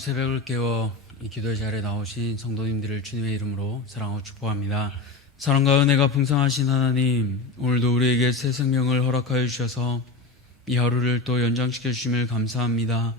새벽을 깨워 이 기도의 자리에 나오신 성도님들을 주님의 이름으로 사랑하고 축복합니다. 사랑과 은혜가 풍성하신 하나님, 오늘도 우리에게 새 생명을 허락하여 주셔서 이 하루를 또 연장시켜 주심을 감사합니다.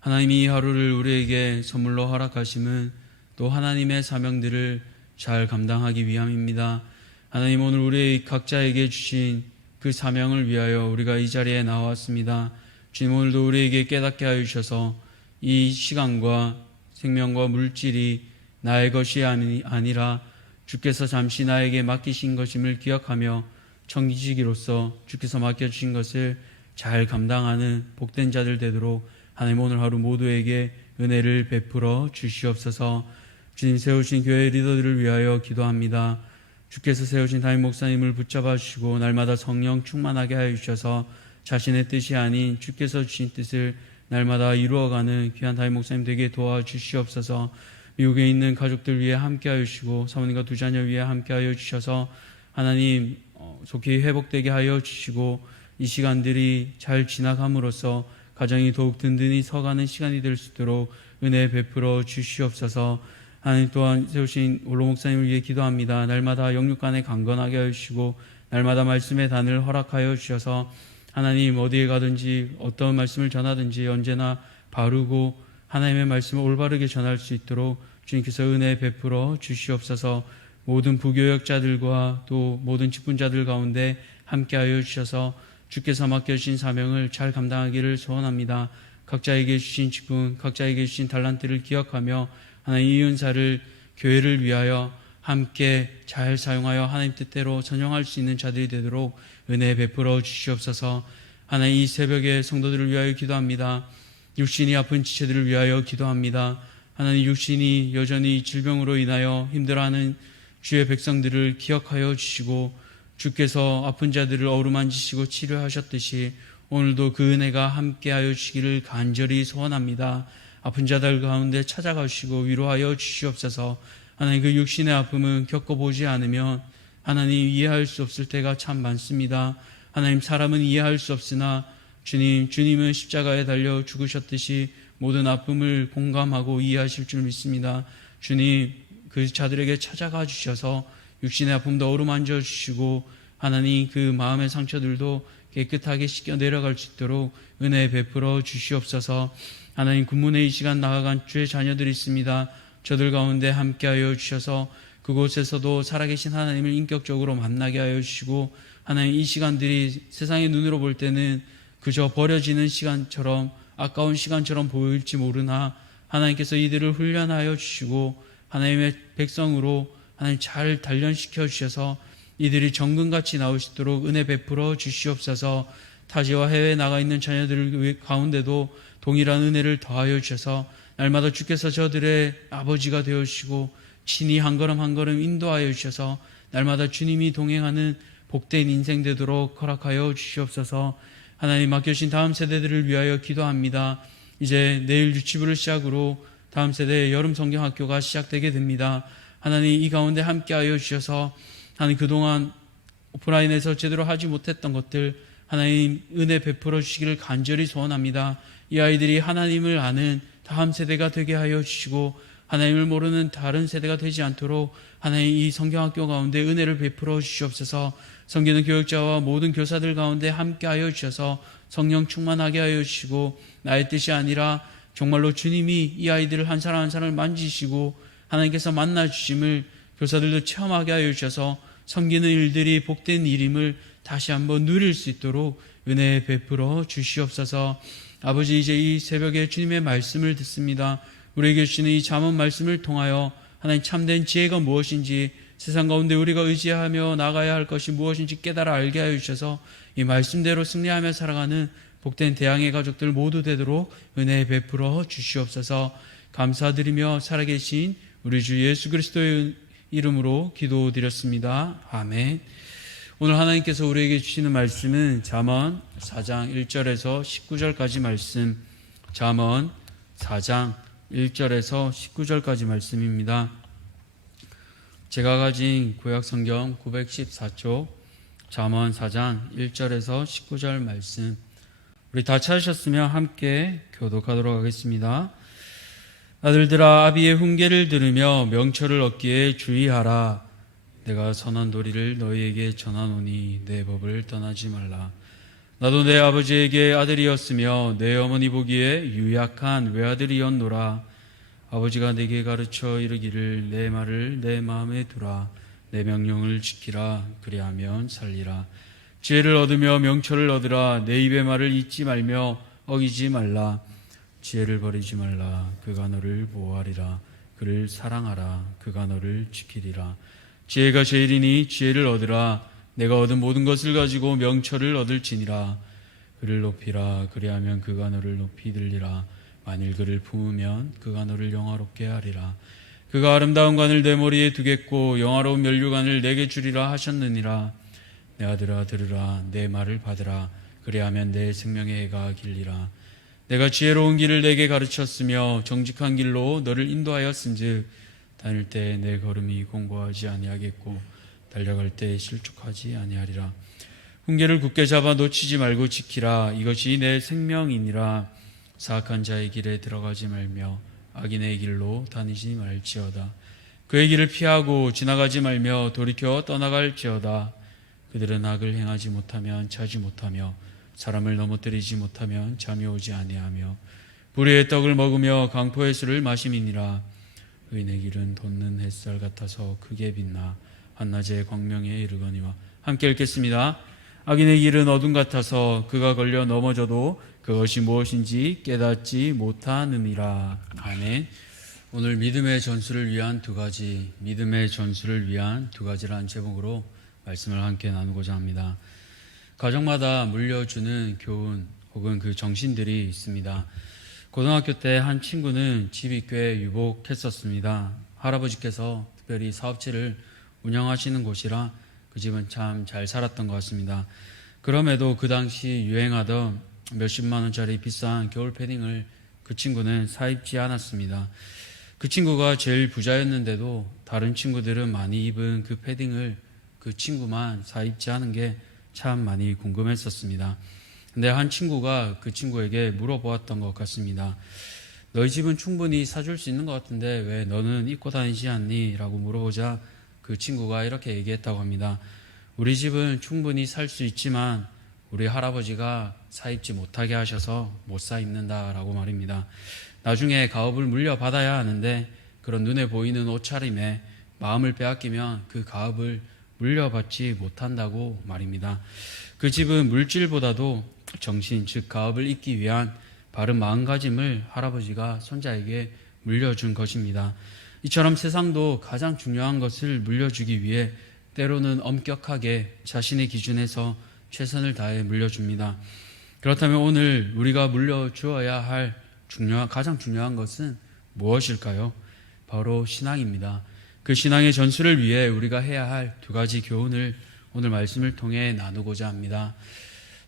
하나님이 이 하루를 우리에게 선물로 허락하심은 또 하나님의 사명들을 잘 감당하기 위함입니다. 하나님, 오늘 우리 각자에게 주신 그 사명을 위하여 우리가 이 자리에 나왔습니다. 주님, 오늘도 우리에게 깨닫게 하여 주셔서 이 시간과 생명과 물질이 나의 것이 아니라 주께서 잠시 나에게 맡기신 것임을 기억하며 청지기로서 주께서 맡겨주신 것을 잘 감당하는 복된 자들 되도록 하나님, 오늘 하루 모두에게 은혜를 베풀어 주시옵소서. 주님, 세우신 교회 리더들을 위하여 기도합니다. 주께서 세우신 담임 목사님을 붙잡아 주시고 날마다 성령 충만하게 하여 주셔서 자신의 뜻이 아닌 주께서 주신 뜻을 날마다 이루어가는 귀한 담임 목사님 되게 도와주시옵소서. 미국에 있는 가족들 위해 함께하여 주시고 사모님과 두 자녀 위해 함께하여 주셔서 하나님 속히 회복되게 하여 주시고 이 시간들이 잘 지나감으로써 가정이 더욱 든든히 서가는 시간이 될 수 있도록 은혜 베풀어 주시옵소서. 하나님, 또한 세우신 올로 목사님을 위해 기도합니다. 날마다 영육간에 강건하게 하여 주시고 날마다 말씀의 단을 허락하여 주셔서 하나님, 어디에 가든지 어떤 말씀을 전하든지 언제나 바르고 하나님의 말씀을 올바르게 전할 수 있도록 주님께서 은혜 베풀어 주시옵소서. 모든 부교역자들과 또 모든 직분자들 가운데 함께하여 주셔서 주께서 맡겨주신 사명을 잘 감당하기를 소원합니다. 각자에게 주신 직분, 각자에게 주신 달란트를 기억하며 하나님, 이 은사를 교회를 위하여 함께 잘 사용하여 하나님 뜻대로 전용할 수 있는 자들이 되도록 은혜 베풀어 주시옵소서. 하나님, 이 새벽에 성도들을 위하여 기도합니다. 육신이 아픈 지체들을 위하여 기도합니다. 하나님, 육신이 여전히 질병으로 인하여 힘들어하는 주의 백성들을 기억하여 주시고 주께서 아픈 자들을 어루만지시고 치료하셨듯이 오늘도 그 은혜가 함께하여 주시기를 간절히 소원합니다. 아픈 자들 가운데 찾아가시고 위로하여 주시옵소서. 하나님, 그 육신의 아픔은 겪어보지 않으면 하나님 이해할 수 없을 때가 참 많습니다. 하나님, 사람은 이해할 수 없으나 주님은 십자가에 달려 죽으셨듯이 모든 아픔을 공감하고 이해하실 줄 믿습니다. 주님, 그 자들에게 찾아가 주셔서 육신의 아픔도 어루만져 주시고 하나님, 그 마음의 상처들도 깨끗하게 씻겨 내려갈 수 있도록 은혜 베풀어 주시옵소서. 하나님, 군문에 이 시간 나아간 주의 자녀들이 있습니다. 저들 가운데 함께하여 주셔서 그곳에서도 살아계신 하나님을 인격적으로 만나게 하여 주시고 하나님, 이 시간들이 세상의 눈으로 볼 때는 그저 버려지는 시간처럼 아까운 시간처럼 보일지 모르나 하나님께서 이들을 훈련하여 주시고 하나님의 백성으로 하나님 잘 단련시켜 주셔서 이들이 정금같이 나올 수 있도록 은혜 베풀어 주시옵소서. 타지와 해외에 나가 있는 자녀들 가운데도 동일한 은혜를 더하여 주셔서 날마다 주께서 저들의 아버지가 되어주시고 친히 한 걸음 한 걸음 인도하여 주셔서 날마다 주님이 동행하는 복된 인생 되도록 허락하여 주시옵소서. 하나님, 맡겨주신 다음 세대들을 위하여 기도합니다. 이제 내일 유치부를 시작으로 다음 세대의 여름 성경학교가 시작되게 됩니다. 하나님, 이 가운데 함께하여 주셔서 하나님, 그동안 오프라인에서 제대로 하지 못했던 것들 하나님 은혜 베풀어 주시기를 간절히 소원합니다. 이 아이들이 하나님을 아는 다음 세대가 되게 하여 주시고 하나님을 모르는 다른 세대가 되지 않도록 하나님, 이 성경학교 가운데 은혜를 베풀어 주시옵소서. 섬기는 교육자와 모든 교사들 가운데 함께하여 주셔서 성령 충만하게 하여 주시고 나의 뜻이 아니라 정말로 주님이 이 아이들을 한 사람 한 사람을 만지시고 하나님께서 만나 주심을 교사들도 체험하게 하여 주셔서 섬기는 일들이 복된 일임을 다시 한번 누릴 수 있도록 은혜 베풀어 주시옵소서. 아버지, 이제 이 새벽에 주님의 말씀을 듣습니다. 우리에게 주시는 이 잠언 말씀을 통하여 하나님, 참된 지혜가 무엇인지 세상 가운데 우리가 의지하며 나가야 할 것이 무엇인지 깨달아 알게 하여 주셔서 이 말씀대로 승리하며 살아가는 복된 대항의 가족들 모두 되도록 은혜 베풀어 주시옵소서. 감사드리며 살아계신 우리 주 예수 그리스도의 이름으로 기도드렸습니다. 아멘. 오늘 하나님께서 우리에게 주시는 말씀은 잠언 4장 1절에서 19절까지 말씀, 잠언 4장 1절에서 19절까지 말씀입니다. 제가 가진 구약 성경 914쪽 잠언 4장 1절에서 19절 말씀, 우리 다 찾으셨으면 함께 교독하도록 하겠습니다. 아들들아 아비의 훈계를 들으며 명철을 얻기에 주의하라. 내가 선한 도리를 너희에게 전하노니 내 법을 떠나지 말라. 나도 내 아버지에게 아들이었으며 내 어머니 보기에 유약한 외아들이었노라. 아버지가 내게 가르쳐 이르기를 내 말을 내 마음에 두라. 내 명령을 지키라. 그리하면 살리라. 지혜를 얻으며 명철을 얻으라. 내 입의 말을 잊지 말며 어기지 말라. 지혜를 버리지 말라. 그가 너를 보호하리라. 그를 사랑하라. 그가 너를 지키리라. 지혜가 제일이니 지혜를 얻으라. 내가 얻은 모든 것을 가지고 명철을 얻을지니라. 그를 높이라. 그리하면 그가 너를 높이 들리라. 만일 그를 품으면 그가 너를 영화롭게 하리라. 그가 아름다운 관을 내 머리에 두겠고 영화로운 면류관을 내게 주리라 하셨느니라. 내 아들아 들으라. 내 말을 받으라. 그리하면 내 생명의 해가 길리라. 내가 지혜로운 길을 내게 가르쳤으며 정직한 길로 너를 인도하였은즉 다닐 때 내 걸음이 공고하지 아니하겠고 달려갈 때 실족하지 아니하리라. 훈계를 굳게 잡아 놓치지 말고 지키라. 이것이 내 생명이니라. 사악한 자의 길에 들어가지 말며 악인의 길로 다니지 말지어다. 그의 길을 피하고 지나가지 말며 돌이켜 떠나갈지어다. 그들은 악을 행하지 못하면 자지 못하며 사람을 넘어뜨리지 못하면 잠이 오지 아니하며 불의의 떡을 먹으며 강포의 술을 마심이니라. 의인의 길은 돋는 햇살 같아서 크게 빛나 한낮의 광명에 이르거니와. 함께 읽겠습니다. 악인의 길은 어둠 같아서 그가 걸려 넘어져도 그것이 무엇인지 깨닫지 못하느니라. 아멘. 오늘 믿음의 전술을 위한 두 가지라는 제목으로 말씀을 함께 나누고자 합니다. 가정마다 물려주는 교훈 혹은 그 정신들이 있습니다. 고등학교 때 한 친구는 집이 꽤 유복했었습니다. 할아버지께서 특별히 사업체를 운영하시는 곳이라 그 집은 참 잘 살았던 것 같습니다. 그럼에도 그 당시 유행하던 몇십만 원짜리 비싼 겨울 패딩을 그 친구는 사입지 않았습니다. 그 친구가 제일 부자였는데도 다른 친구들은 많이 입은 그 패딩을 그 친구만 사입지 않은 게 참 많이 궁금했었습니다. 근데 한 친구가 그 친구에게 물어보았던 것 같습니다. 너희 집은 충분히 사줄 수 있는 것 같은데 왜 너는 입고 다니지 않니? 라고 물어보자 그 친구가 이렇게 얘기했다고 합니다. 우리 집은 충분히 살 수 있지만 우리 할아버지가 사입지 못하게 하셔서 못 사입는다 라고 말입니다. 나중에 가업을 물려받아야 하는데 그런 눈에 보이는 옷차림에 마음을 빼앗기면 그 가업을 물려받지 못한다고 말입니다. 그 집은 물질보다도 정신, 즉 가업을 잇기 위한 바른 마음가짐을 할아버지가 손자에게 물려준 것입니다. 이처럼 세상도 가장 중요한 것을 물려주기 위해 때로는 엄격하게 자신의 기준에서 최선을 다해 물려줍니다. 그렇다면 오늘 우리가 물려주어야 할 가장 중요한 것은 무엇일까요? 바로 신앙입니다. 그 신앙의 전수를 위해 우리가 해야 할 두 가지 교훈을 오늘 말씀을 통해 나누고자 합니다.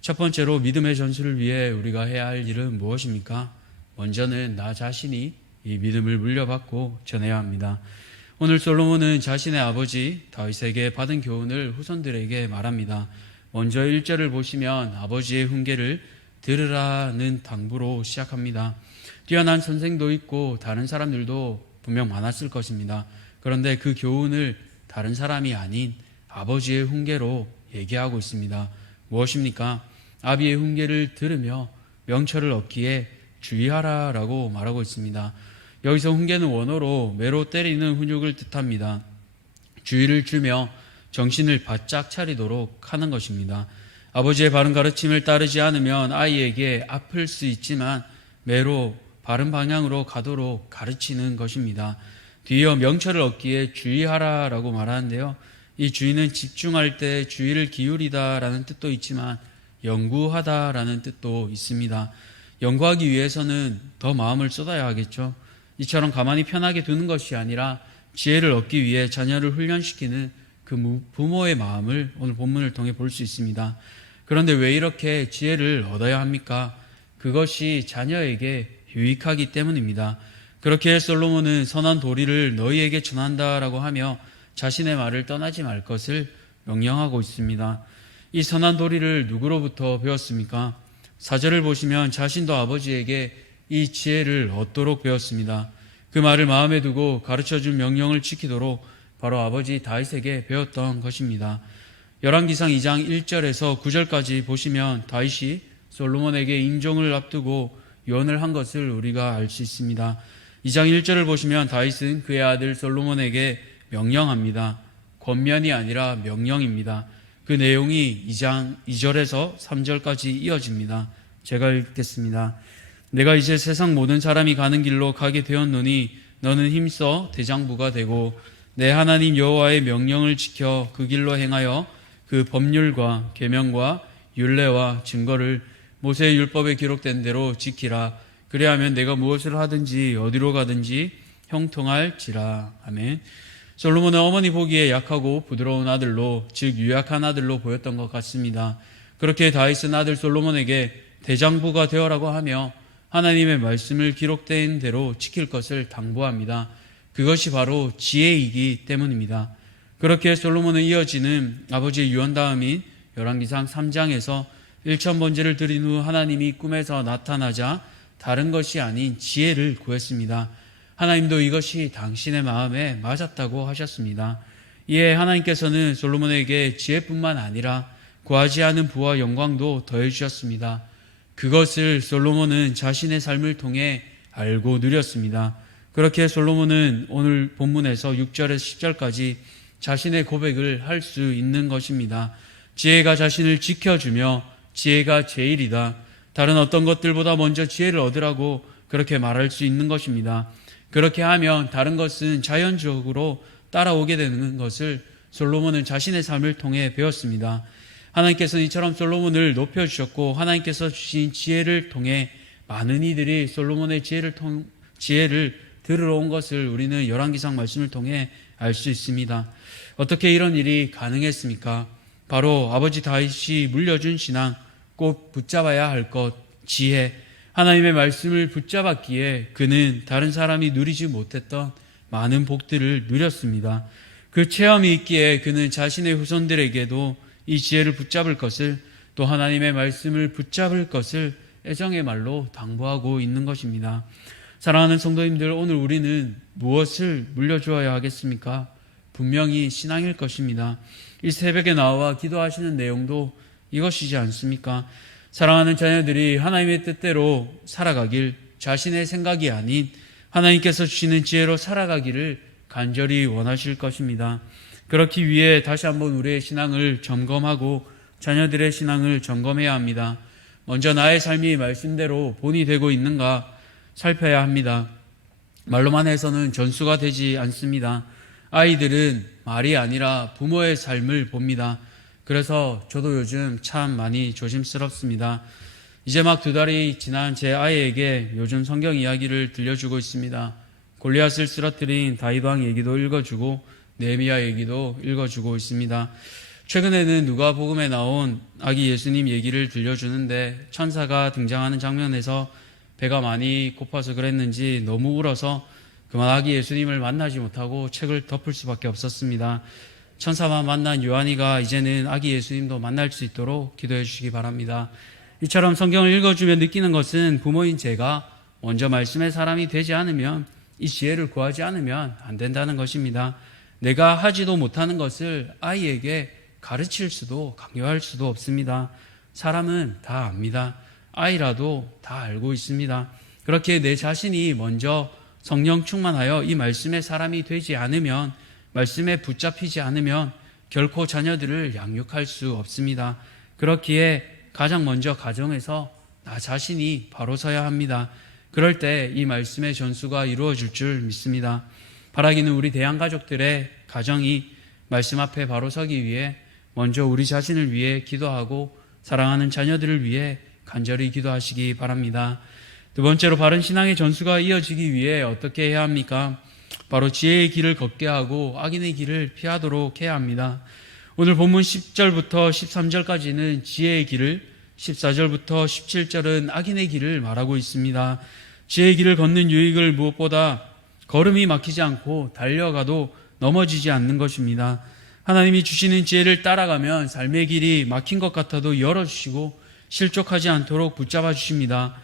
첫 번째로 믿음의 전수를 위해 우리가 해야 할 일은 무엇입니까? 먼저는 나 자신이 이 믿음을 물려받고 전해야 합니다. 오늘 솔로몬은 자신의 아버지 다윗에게 받은 교훈을 후손들에게 말합니다. 먼저 1절을 보시면 아버지의 훈계를 들으라는 당부로 시작합니다. 뛰어난 선생도 있고 다른 사람들도 분명 많았을 것입니다. 그런데 그 교훈을 다른 사람이 아닌 아버지의 훈계로 얘기하고 있습니다. 무엇입니까? 아비의 훈계를 들으며 명철을 얻기에 주의하라라고 말하고 있습니다. 여기서 훈계는 원어로 매로 때리는 훈육을 뜻합니다. 주의를 주며 정신을 바짝 차리도록 하는 것입니다. 아버지의 바른 가르침을 따르지 않으면 아이에게 아플 수 있지만 매로 바른 방향으로 가도록 가르치는 것입니다. 뒤이어 명철을 얻기에 주의하라라고 말하는데요. 이 주의는 집중할 때 주의를 기울이다라는 뜻도 있지만 연구하다라는 뜻도 있습니다. 연구하기 위해서는 더 마음을 쏟아야 하겠죠. 이처럼 가만히 편하게 두는 것이 아니라 지혜를 얻기 위해 자녀를 훈련시키는 그 부모의 마음을 오늘 본문을 통해 볼 수 있습니다. 그런데 왜 이렇게 지혜를 얻어야 합니까? 그것이 자녀에게 유익하기 때문입니다. 그렇게 솔로몬은 선한 도리를 너희에게 전한다라고 하며 자신의 말을 떠나지 말 것을 명령하고 있습니다. 이 선한 도리를 누구로부터 배웠습니까? 4절을 보시면 자신도 아버지에게 이 지혜를 얻도록 배웠습니다. 그 말을 마음에 두고 가르쳐준 명령을 지키도록 바로 아버지 다윗에게 배웠던 것입니다. 열왕기상 2장 1절에서 9절까지 보시면 다윗이 솔로몬에게 임종을 앞두고 유언을 한 것을 우리가 알 수 있습니다. 2장 1절을 보시면 다윗은 그의 아들 솔로몬에게 명령합니다. 권면이 아니라 명령입니다. 그 내용이 2장 2절에서 3절까지 이어집니다. 제가 읽겠습니다. 내가 이제 세상 모든 사람이 가는 길로 가게 되었노니 너는 힘써 대장부가 되고 내 하나님 여호와의 명령을 지켜 그 길로 행하여 그 법률과 계명과 율례와 증거를 모세의 율법에 기록된 대로 지키라. 그리하면 내가 무엇을 하든지 어디로 가든지 형통할지라. 아멘. 솔로몬은 어머니 보기에 약하고 부드러운 아들로, 즉 유약한 아들로 보였던 것 같습니다. 그렇게 다윗은 아들 솔로몬에게 대장부가 되어라고 하며 하나님의 말씀을 기록된 대로 지킬 것을 당부합니다. 그것이 바로 지혜이기 때문입니다. 그렇게 솔로몬은 이어지는 아버지의 유언 다음인 열왕기상 3장에서 1000번제를 드린 후 하나님이 꿈에서 나타나자 다른 것이 아닌 지혜를 구했습니다. 하나님도 이것이 당신의 마음에 맞았다고 하셨습니다. 이에 하나님께서는 솔로몬에게 지혜뿐만 아니라 구하지 않은 부와 영광도 더해 주셨습니다. 그것을 솔로몬은 자신의 삶을 통해 알고 누렸습니다. 그렇게 솔로몬은 오늘 본문에서 6절에서 10절까지 자신의 고백을 할 수 있는 것입니다. 지혜가 자신을 지켜주며 지혜가 제일이다. 다른 어떤 것들보다 먼저 지혜를 얻으라고 그렇게 말할 수 있는 것입니다. 그렇게 하면 다른 것은 자연적으로 따라오게 되는 것을 솔로몬은 자신의 삶을 통해 배웠습니다. 하나님께서는 이처럼 솔로몬을 높여주셨고 하나님께서 주신 지혜를 통해 많은 이들이 솔로몬의 지혜를 들으러 온 것을 우리는 열왕기상 말씀을 통해 알 수 있습니다. 어떻게 이런 일이 가능했습니까? 바로 아버지 다윗이 물려준 신앙, 꼭 붙잡아야 할 것, 지혜, 하나님의 말씀을 붙잡았기에 그는 다른 사람이 누리지 못했던 많은 복들을 누렸습니다. 그 체험이 있기에 그는 자신의 후손들에게도 이 지혜를 붙잡을 것을, 또 하나님의 말씀을 붙잡을 것을 애정의 말로 당부하고 있는 것입니다. 사랑하는 성도님들, 오늘 우리는 무엇을 물려주어야 하겠습니까? 분명히 신앙일 것입니다. 이 새벽에 나와 기도하시는 내용도 이것이지 않습니까? 사랑하는 자녀들이 하나님의 뜻대로 살아가길, 자신의 생각이 아닌 하나님께서 주시는 지혜로 살아가기를 간절히 원하실 것입니다. 그렇기 위해 다시 한번 우리의 신앙을 점검하고 자녀들의 신앙을 점검해야 합니다. 먼저 나의 삶이 말씀대로 본이 되고 있는가 살펴야 합니다. 말로만 해서는 전수가 되지 않습니다. 아이들은 말이 아니라 부모의 삶을 봅니다. 그래서 저도 요즘 참 많이 조심스럽습니다. 이제 막 2달이 지난 제 아이에게 요즘 성경 이야기를 들려주고 있습니다. 골리앗을 쓰러뜨린 다윗 왕 얘기도 읽어주고 느헤미야 얘기도 읽어주고 있습니다. 최근에는 누가복음에 나온 아기 예수님 얘기를 들려주는데 천사가 등장하는 장면에서 배가 많이 고파서 그랬는지 너무 울어서 그만 아기 예수님을 만나지 못하고 책을 덮을 수밖에 없었습니다. 천사만 만난 요한이가 이제는 아기 예수님도 만날 수 있도록 기도해 주시기 바랍니다. 이처럼 성경을 읽어주며 느끼는 것은 부모인 제가 먼저 말씀의 사람이 되지 않으면, 이 지혜를 구하지 않으면 안 된다는 것입니다. 내가 하지도 못하는 것을 아이에게 가르칠 수도 강요할 수도 없습니다. 사람은 다 압니다. 아이라도 다 알고 있습니다. 그렇게 내 자신이 먼저 성령 충만하여 이 말씀의 사람이 되지 않으면, 말씀에 붙잡히지 않으면 결코 자녀들을 양육할 수 없습니다. 그렇기에 가장 먼저 가정에서 나 자신이 바로 서야 합니다. 그럴 때 이 말씀의 전수가 이루어질 줄 믿습니다. 바라기는 우리 대한가족들의 가정이 말씀 앞에 바로 서기 위해 먼저 우리 자신을 위해 기도하고 사랑하는 자녀들을 위해 간절히 기도하시기 바랍니다. 두 번째로 바른 신앙의 전수가 이어지기 위해 어떻게 해야 합니까? 바로 지혜의 길을 걷게 하고 악인의 길을 피하도록 해야 합니다. 오늘 본문 10절부터 13절까지는 지혜의 길을, 14절부터 17절은 악인의 길을 말하고 있습니다. 지혜의 길을 걷는 유익을 무엇보다 걸음이 막히지 않고 달려가도 넘어지지 않는 것입니다. 하나님이 주시는 지혜를 따라가면 삶의 길이 막힌 것 같아도 열어주시고 실족하지 않도록 붙잡아 주십니다.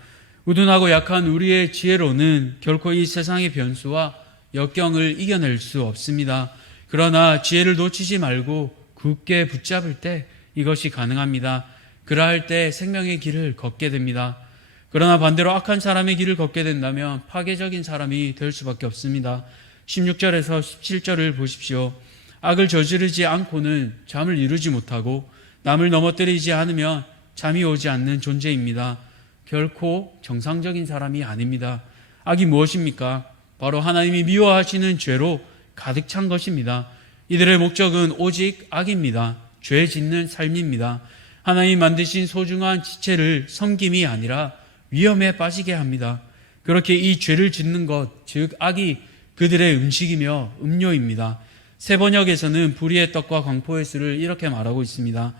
우둔하고 약한 우리의 지혜로는 결코 이 세상의 변수와 역경을 이겨낼 수 없습니다. 그러나 지혜를 놓치지 말고 굳게 붙잡을 때 이것이 가능합니다. 그러할 때 생명의 길을 걷게 됩니다. 그러나 반대로 악한 사람의 길을 걷게 된다면 파괴적인 사람이 될 수밖에 없습니다. 16절에서 17절을 보십시오. 악을 저지르지 않고는 잠을 이루지 못하고 남을 넘어뜨리지 않으면 잠이 오지 않는 존재입니다. 결코 정상적인 사람이 아닙니다. 악이 무엇입니까? 바로 하나님이 미워하시는 죄로 가득 찬 것입니다. 이들의 목적은 오직 악입니다. 죄 짓는 삶입니다. 하나님 만드신 소중한 지체를 섬김이 아니라 위험에 빠지게 합니다. 그렇게 이 죄를 짓는 것, 즉 악이 그들의 음식이며 음료입니다. 세번역에서는 불의의 떡과 광포의 술을 이렇게 말하고 있습니다.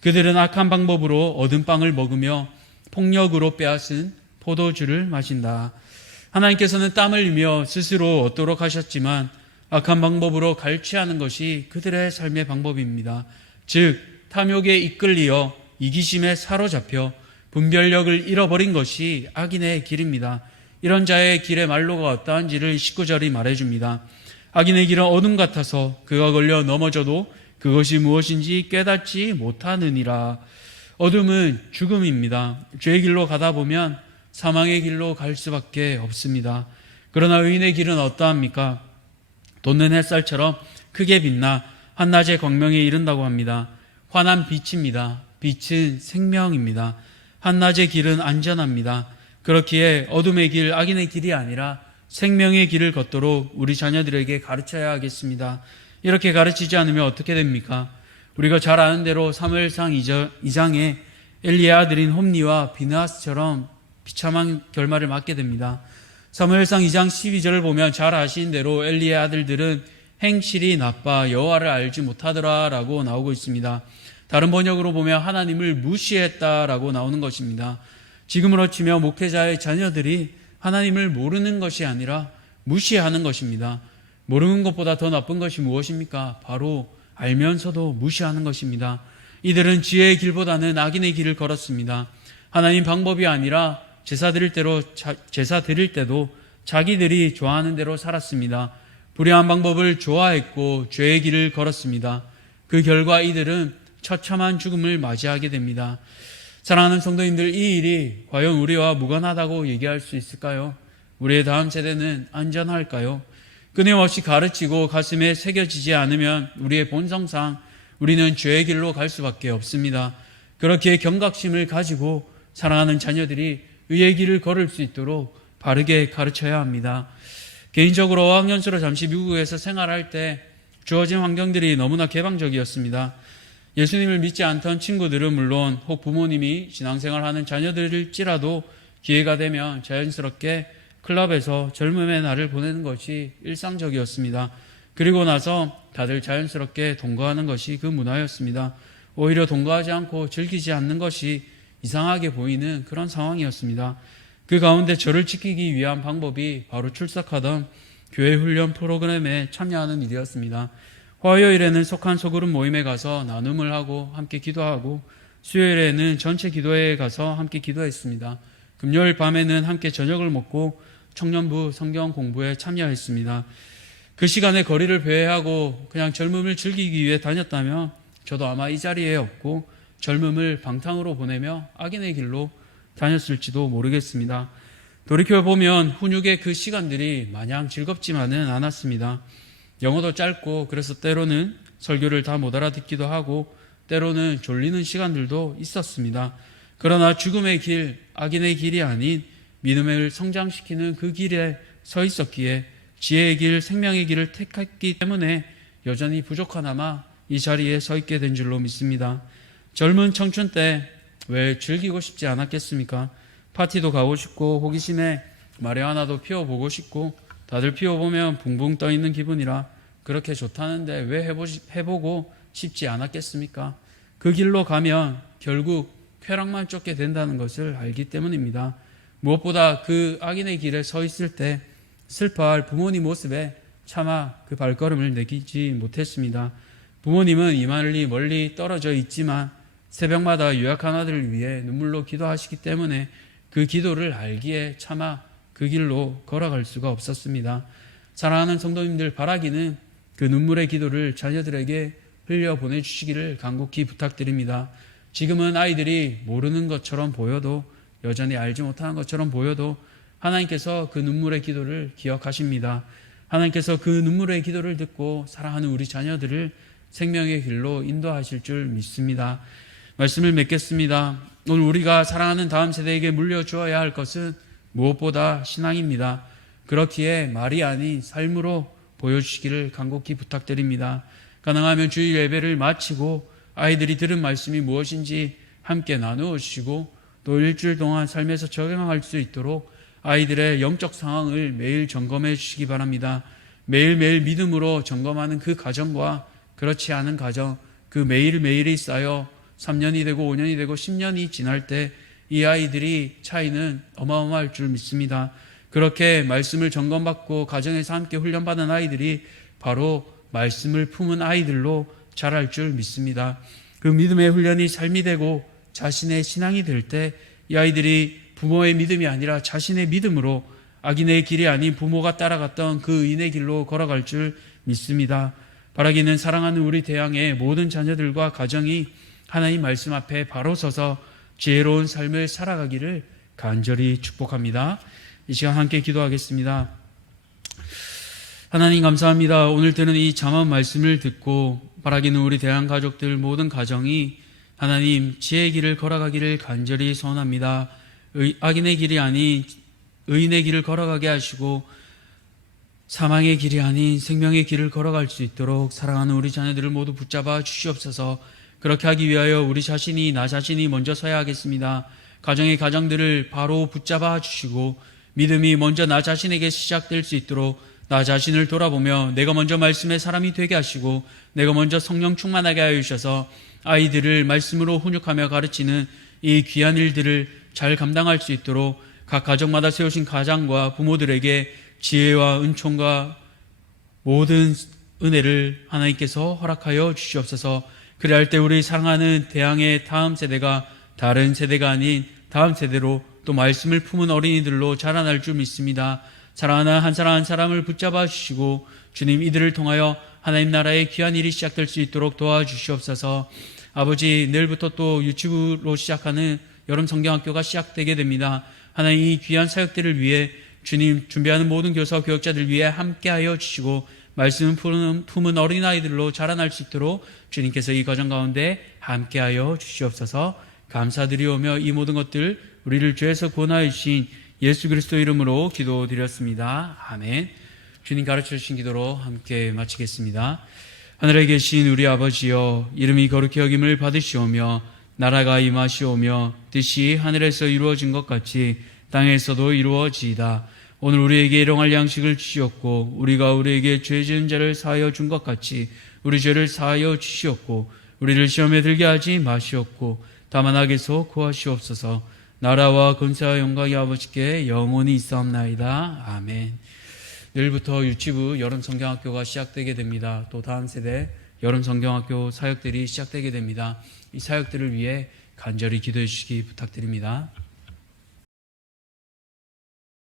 그들은 악한 방법으로 얻은 빵을 먹으며 폭력으로 빼앗은 포도주를 마신다. 하나님께서는 땀을 흘리며 스스로 얻도록 하셨지만 악한 방법으로 갈취하는 것이 그들의 삶의 방법입니다. 즉 탐욕에 이끌리어 이기심에 사로잡혀 분별력을 잃어버린 것이 악인의 길입니다. 이런 자의 길의 말로가 어떠한지를 19절이 말해줍니다. 악인의 길은 어둠 같아서 그가 걸려 넘어져도 그것이 무엇인지 깨닫지 못하느니라. 어둠은 죽음입니다. 죄의 길로 가다 보면 사망의 길로 갈 수밖에 없습니다. 그러나 의인의 길은 어떠합니까? 돋는 햇살처럼 크게 빛나 한낮의 광명에 이른다고 합니다. 환한 빛입니다. 빛은 생명입니다. 한낮의 길은 안전합니다. 그렇기에 어둠의 길, 악인의 길이 아니라 생명의 길을 걷도록 우리 자녀들에게 가르쳐야 하겠습니다. 이렇게 가르치지 않으면 어떻게 됩니까? 우리가 잘 아는 대로 사무엘상 2장에 엘리의 아들인 홈니와 비느하스처럼 비참한 결말을 맞게 됩니다. 사무엘상 2장 12절을 보면 잘 아시는 대로 엘리의 아들들은 행실이 나빠 여호와를 알지 못하더라 라고 나오고 있습니다. 다른 번역으로 보면 하나님을 무시했다라고 나오는 것입니다. 지금으로 치면 목회자의 자녀들이 하나님을 모르는 것이 아니라 무시하는 것입니다. 모르는 것보다 더 나쁜 것이 무엇입니까? 바로 알면서도 무시하는 것입니다. 이들은 지혜의 길보다는 악인의 길을 걸었습니다. 하나님 방법이 아니라 제사 드릴 때도 자기들이 좋아하는 대로 살았습니다. 불의한 방법을 좋아했고 죄의 길을 걸었습니다. 그 결과 이들은 처참한 죽음을 맞이하게 됩니다. 사랑하는 성도님들, 이 일이 과연 우리와 무관하다고 얘기할 수 있을까요? 우리의 다음 세대는 안전할까요? 끊임없이 가르치고 가슴에 새겨지지 않으면 우리의 본성상 우리는 죄의 길로 갈 수밖에 없습니다. 그렇게 경각심을 가지고 사랑하는 자녀들이 의의 길을 걸을 수 있도록 바르게 가르쳐야 합니다. 개인적으로 어학연수로 잠시 미국에서 생활할 때 주어진 환경들이 너무나 개방적이었습니다. 예수님을 믿지 않던 친구들은 물론 혹 부모님이 신앙생활하는 자녀들일지라도 기회가 되면 자연스럽게 클럽에서 젊음의 날을 보내는 것이 일상적이었습니다. 그리고 나서 다들 자연스럽게 동거하는 것이 그 문화였습니다. 오히려 동거하지 않고 즐기지 않는 것이 이상하게 보이는 그런 상황이었습니다. 그 가운데 저를 지키기 위한 방법이 바로 출석하던 교회 훈련 프로그램에 참여하는 일이었습니다. 화요일에는 속한 소그룹 모임에 가서 나눔을 하고 함께 기도하고, 수요일에는 전체 기도회에 가서 함께 기도했습니다. 금요일 밤에는 함께 저녁을 먹고 청년부 성경 공부에 참여했습니다. 그 시간에 거리를 배회하고 그냥 젊음을 즐기기 위해 다녔다면 저도 아마 이 자리에 없고 젊음을 방탕으로 보내며 악인의 길로 다녔을지도 모르겠습니다. 돌이켜보면 훈육의 그 시간들이 마냥 즐겁지만은 않았습니다. 영어도 짧고 그래서 때로는 설교를 다 못 알아듣기도 하고 때로는 졸리는 시간들도 있었습니다. 그러나 죽음의 길, 악인의 길이 아닌 믿음을 성장시키는 그 길에 서 있었기에 지혜의 길, 생명의 길을 택했기 때문에 여전히 부족하나마 이 자리에 서 있게 된 줄로 믿습니다. 젊은 청춘 때 왜 즐기고 싶지 않았겠습니까? 파티도 가고 싶고 호기심에 마리화나도 피워보고 싶고 다들 피워보면 붕붕 떠있는 기분이라 그렇게 좋다는데 왜 해보고 싶지 않았겠습니까? 그 길로 가면 결국 쾌락만 쫓게 된다는 것을 알기 때문입니다. 무엇보다 그 악인의 길에 서 있을 때 슬퍼할 부모님 모습에 차마 그 발걸음을 내딛지 못했습니다. 부모님은 이만리 멀리 떨어져 있지만 새벽마다 유약한 아들을 위해 눈물로 기도하시기 때문에 그 기도를 알기에 차마 그 길로 걸어갈 수가 없었습니다. 사랑하는 성도님들, 바라기는 그 눈물의 기도를 자녀들에게 흘려 보내주시기를 간곡히 부탁드립니다. 지금은 아이들이 모르는 것처럼 보여도, 여전히 알지 못하는 것처럼 보여도 하나님께서 그 눈물의 기도를 기억하십니다. 하나님께서 그 눈물의 기도를 듣고 사랑하는 우리 자녀들을 생명의 길로 인도하실 줄 믿습니다. 말씀을 맺겠습니다. 오늘 우리가 사랑하는 다음 세대에게 물려주어야 할 것은 무엇보다 신앙입니다. 그렇기에 말이 아닌 삶으로 보여주시기를 간곡히 부탁드립니다. 가능하면 주일 예배를 마치고 아이들이 들은 말씀이 무엇인지 함께 나누어 주시고, 또 일주일 동안 삶에서 적용할 수 있도록 아이들의 영적 상황을 매일 점검해 주시기 바랍니다. 매일매일 믿음으로 점검하는 그 가정과 그렇지 않은 가정, 그 매일매일이 쌓여 3년이 되고 5년이 되고 10년이 지날 때 이 아이들이 차이는 어마어마할 줄 믿습니다. 그렇게 말씀을 점검받고 가정에서 함께 훈련받은 아이들이 바로 말씀을 품은 아이들로 자랄 줄 믿습니다. 그 믿음의 훈련이 삶이 되고 자신의 신앙이 될 때 이 아이들이 부모의 믿음이 아니라 자신의 믿음으로 악인의 길이 아닌 부모가 따라갔던 그 의인의 길로 걸어갈 줄 믿습니다. 바라기는 사랑하는 우리 대양의 모든 자녀들과 가정이 하나님 말씀 앞에 바로 서서 지혜로운 삶을 살아가기를 간절히 축복합니다. 이 시간 함께 기도하겠습니다. 하나님 감사합니다. 오늘 때는 이 잠언 말씀을 듣고 바라기는 우리 대양 가족들 모든 가정이 하나님 지혜의 길을 걸어가기를 간절히 소원합니다. 악인의 길이 아닌 의인의 길을 걸어가게 하시고 사망의 길이 아닌 생명의 길을 걸어갈 수 있도록 사랑하는 우리 자녀들을 모두 붙잡아 주시옵소서. 그렇게 하기 위하여 우리 자신이, 나 자신이 먼저 서야 하겠습니다. 가정의 가정들을 바로 붙잡아 주시고 믿음이 먼저 나 자신에게 시작될 수 있도록 나 자신을 돌아보며 내가 먼저 말씀의 사람이 되게 하시고 내가 먼저 성령 충만하게 하여 주셔서 아이들을 말씀으로 훈육하며 가르치는 이 귀한 일들을 잘 감당할 수 있도록 각 가정마다 세우신 가장과 부모들에게 지혜와 은총과 모든 은혜를 하나님께서 허락하여 주시옵소서. 그래야 할 때 우리 사랑하는 대양의 다음 세대가 다른 세대가 아닌 다음 세대로 또 말씀을 품은 어린이들로 자라날 줄 믿습니다. 사랑하는 한 사람 한 사람을 붙잡아 주시고 주님 이들을 통하여 하나님 나라의 귀한 일이 시작될 수 있도록 도와주시옵소서. 아버지, 내일부터 또 유치부로 시작하는 여름 성경학교가 시작되게 됩니다. 하나님 이 귀한 사역들을 위해 주님 준비하는 모든 교사와 교역자들 위해 함께하여 주시고 말씀을 품은 어린아이들로 자라날 수 있도록 주님께서 이 과정 가운데 함께하여 주시옵소서. 감사드리오며 이 모든 것들 우리를 죄에서 구원하여 주신 예수 그리스도 이름으로 기도드렸습니다. 아멘. 주님 가르쳐 주신 기도로 함께 마치겠습니다. 하늘에 계신 우리 아버지여, 이름이 거룩히 여김을 받으시오며 나라가 임하시오며 뜻이 하늘에서 이루어진 것 같이 땅에서도 이루어지이다. 오늘 우리에게 일용할 양식을 주시옵고 우리가 우리에게 죄 지은 자를 사하여 준 것 같이 우리 죄를 사하여 주시옵고 우리를 시험에 들게 하지 마시옵고 다만 악에서 구하시옵소서. 나라와 권세와 영광이 아버지께 영원히 있사옵나이다. 아멘. 내일부터 유치부 여름 성경학교가 시작되게 됩니다. 또 다음 세대 여름 성경학교 사역들이 시작되게 됩니다. 이 사역들을 위해 간절히 기도해 주시기 부탁드립니다.